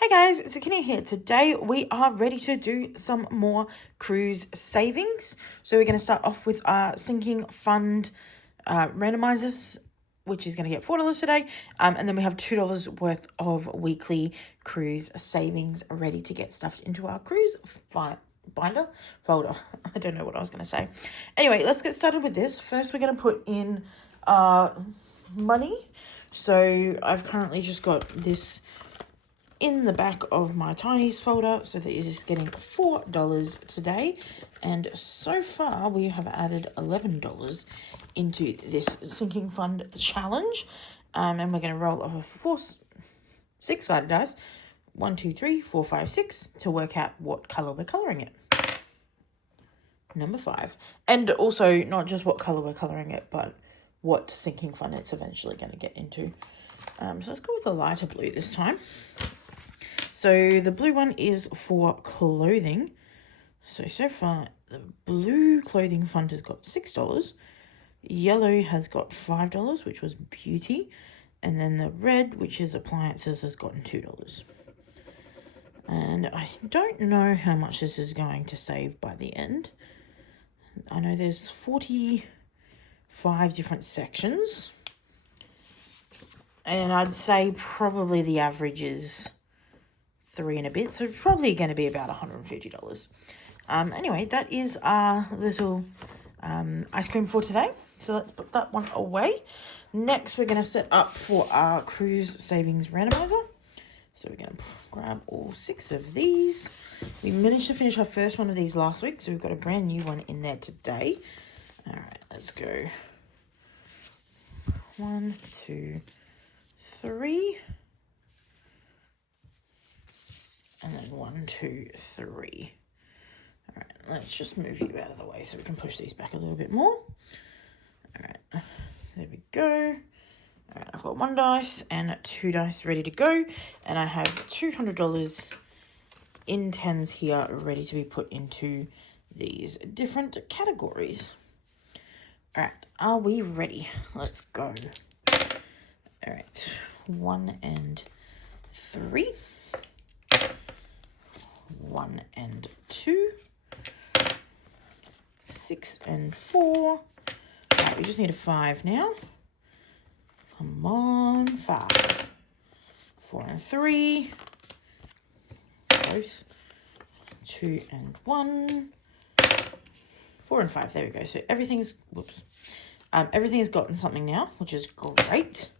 Hey guys, it's Akini here. Today we are ready to do some more cruise savings. So we're going to start off with our sinking fund randomizers, which is going to get $4 today. And then we have $2 worth of weekly cruise savings ready to get stuffed into our cruise folder. I don't know what I was going to say. Anyway, let's get started with this. First, we're going to put in money. So I've currently just got this in the back of my Tinies folder, so that is just getting $4 today, and so far we have added $11 into this sinking fund challenge, and we're going to roll off of six-sided dice, 1, 2, 3, 4, 5, 6, to work out what color we're coloring it. Number 5, and also not just what color we're coloring it, but what sinking fund it's eventually going to get into. So let's go with a lighter blue this time. So the blue one is for clothing. So far, the blue clothing fund has got $6. Yellow has got $5, which was beauty. And then the red, which is appliances, has gotten $2. And I don't know how much this is going to save by the end. I know there's 45 different sections. And I'd say probably the average is 3 and a bit, so probably going to be about $150. Anyway, that is our little ice cream for today, so let's put that one away. Next, we're going to set up for our cruise savings randomizer. So we're going to grab all 6 of these. We managed to finish our first one of these last week, so we've got a brand new one in there today. All right, let's go. 1, 2, 3. And then 1, 2, 3. All right, let's just move you out of the way so we can push these back a little bit more. All right, there we go. All right, I've got 1 dice and 2 dice ready to go. And I have $200 in 10s here ready to be put into these different categories. All right, are we ready? Let's go. All right, 1 and 3. 1 and 2, 6 and 4. Right, we just need a 5 now. Come on, 5. 4 and 3. Close. 2 and 1. 4 and 5. There we go. So everything's everything has gotten something now, which is great.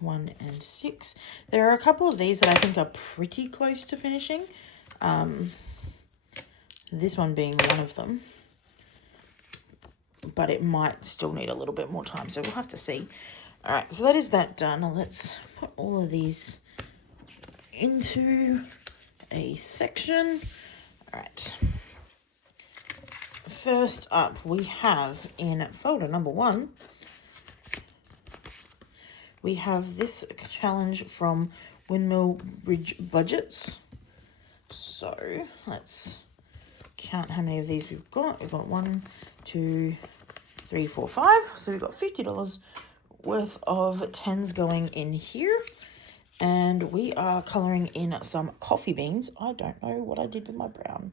1 and 6. There are a couple of these that I think are pretty close to finishing. This one being one of them. But it might still need a little bit more time, so we'll have to see. All right, so that is that done. Now let's put all of these into a section. All right. First up, we have in folder number 1, we have this challenge from Windmill Ridge Budgets. So let's count how many of these we've got. We've got 1, 2, 3, 4, 5. So we've got $50 worth of 10s going in here. And we are colouring in some coffee beans. I don't know what I did with my brown.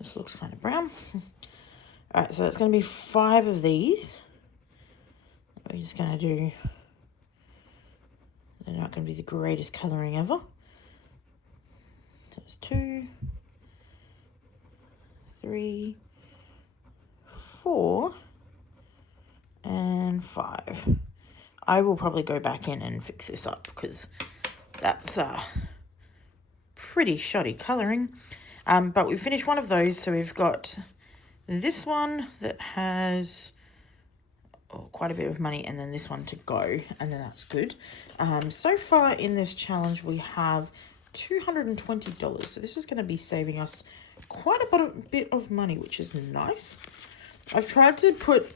This looks kind of brown. All right, so it's going to be 5 of these. We're just going to do, they're not going to be the greatest colouring ever. So it's 2, 3, 4, and 5. I will probably go back in and fix this up because that's pretty shoddy colouring. But we finished one of those, so we've got this one that has quite a bit of money, and then this one to go, and then that's good. So far in this challenge we have $220, so this is going to be saving us quite a bit of money, which is nice. I've tried to put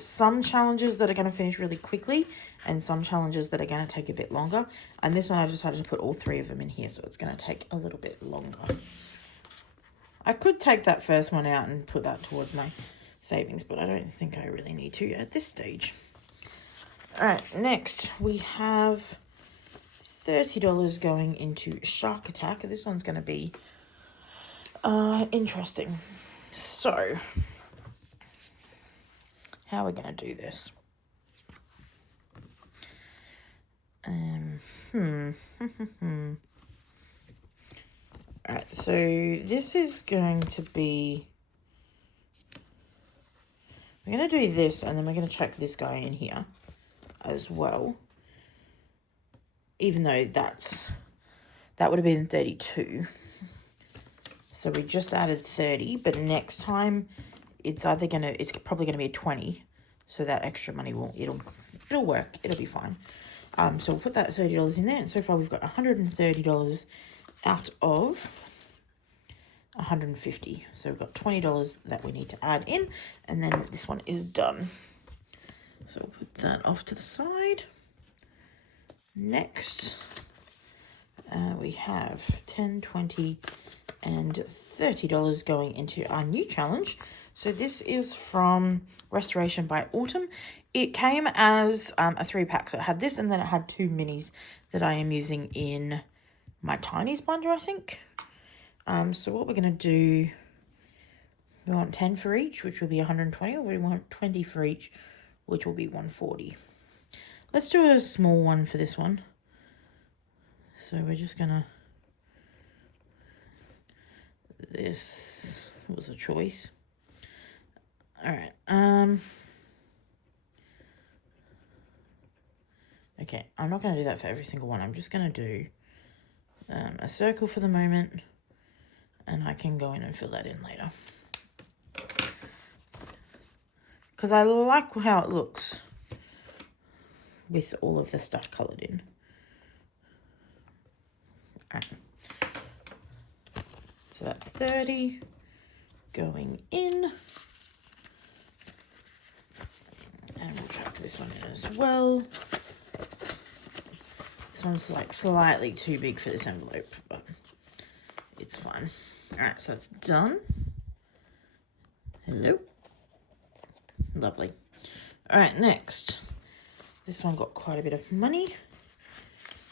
some challenges that are going to finish really quickly and some challenges that are going to take a bit longer, and this one I decided to put all 3 of them in here, so it's going to take a little bit longer. I could take that first one out and put that towards my savings, but I don't think I really need to at this stage. All right, next we have $30 going into Shark Attack. This one's going to be interesting. So, how are we going to do this? Alright, so this is going to be... We're going to do this, and then we're going to chuck this guy in here as well. Even though that would have been 32. So we just added 30, but next time it's probably gonna be a 20. So that extra money it'll work. It'll be fine. So we'll put that $30 in there, and so far we've got $130 out of 150. So we've got $20 that we need to add in, and then this one is done. So we'll put that off to the side. Next, we have $10, $20, and $30 going into our new challenge. So this is from Restoration by Autumn. It came as a 3-pack. So it had this, and then it had 2 minis that I am using in my Tinies binder, I think. So what we're going to do, we want 10 for each, which will be 120, or we want 20 for each, which will be 140. Let's do a small one for this one. So we're just going to... This was a choice. Alright, okay, I'm not going to do that for every single one. I'm just going to do a circle for the moment, and I can go in and fill that in later. Because I like how it looks with all of the stuff coloured in. Alright. So that's 30 going in. And we'll chuck this one in as well. This one's like slightly too big for this envelope, but it's fine. Alright, so that's done. Hello. Lovely. Alright, next. This one got quite a bit of money.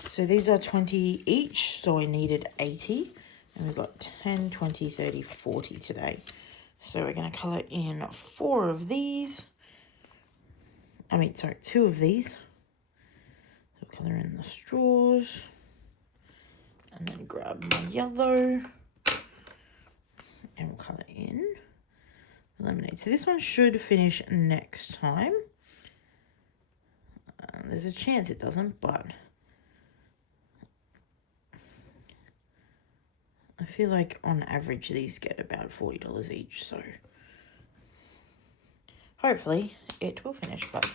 So these are 20 each, so I needed 80. And we've got 10, 20, 30, 40 today. So we're going to colour in 4 of these. 2 of these. So colour in the straws. And then grab my yellow. And we'll colour in lemonade. So this one should finish next time. There's a chance it doesn't, but... I feel like on average these get about $40 each, so hopefully it will finish, but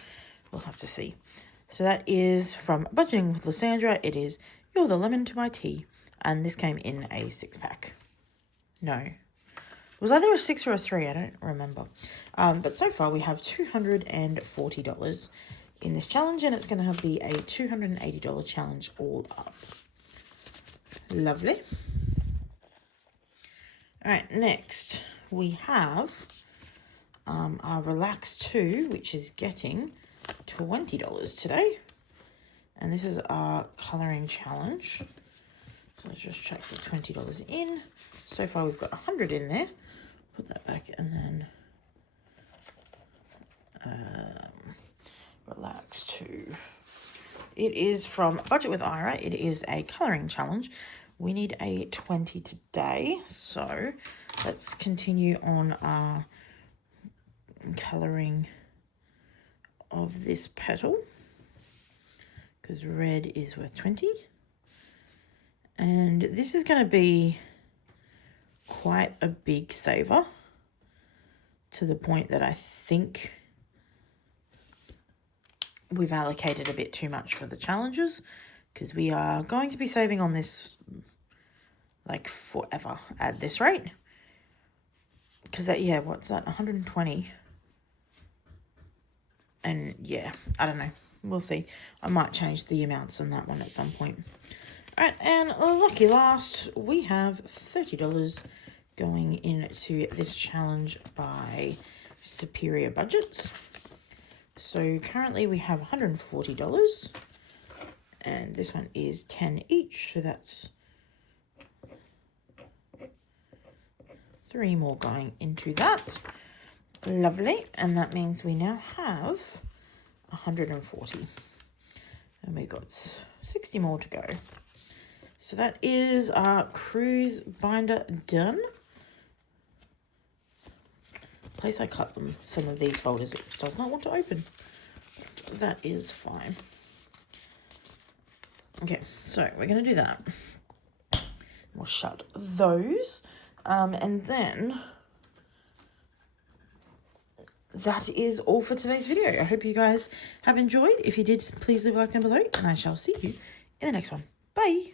we'll have to see. So that is from Budgeting with Lysandra. It is You're the Lemon to My Tea, and this came in a 6-pack. No. It was either a 6 or a 3, I don't remember. But so far we have $240 in this challenge, and it's going to be a $280 challenge all up. Lovely. Alright, next we have our Relax 2, which is getting $20 today. And this is our colouring challenge. So let's just chuck the $20 in. So far we've got 100 in there. Put that back, and then Relax 2. It is from Budget with Ira. It is a colouring challenge. We need a 20 today, so let's continue on our colouring of this petal, because red is worth 20. And this is going to be quite a big saver, to the point that I think we've allocated a bit too much for the challenges, because we are going to be saving on this like forever at this rate. Because that, yeah, what's that, 120? And yeah, I don't know, we'll see. I might change the amounts on that one at some point. Alright, and lucky last, we have $30 going into this challenge by Superior Budgets. So currently we have $140, and this one is 10 each, so that's 3 more going into that. Lovely, and that means we now have 140, and we got 60 more to go. So that is our cruise binder done. Place I cut them, some of these folders, it does not want to open. That is fine. Okay, so we're going to do that. We'll shut those. And then that is all for today's video. I hope you guys have enjoyed. If you did, please leave a like down below, and I shall see you in the next one. Bye.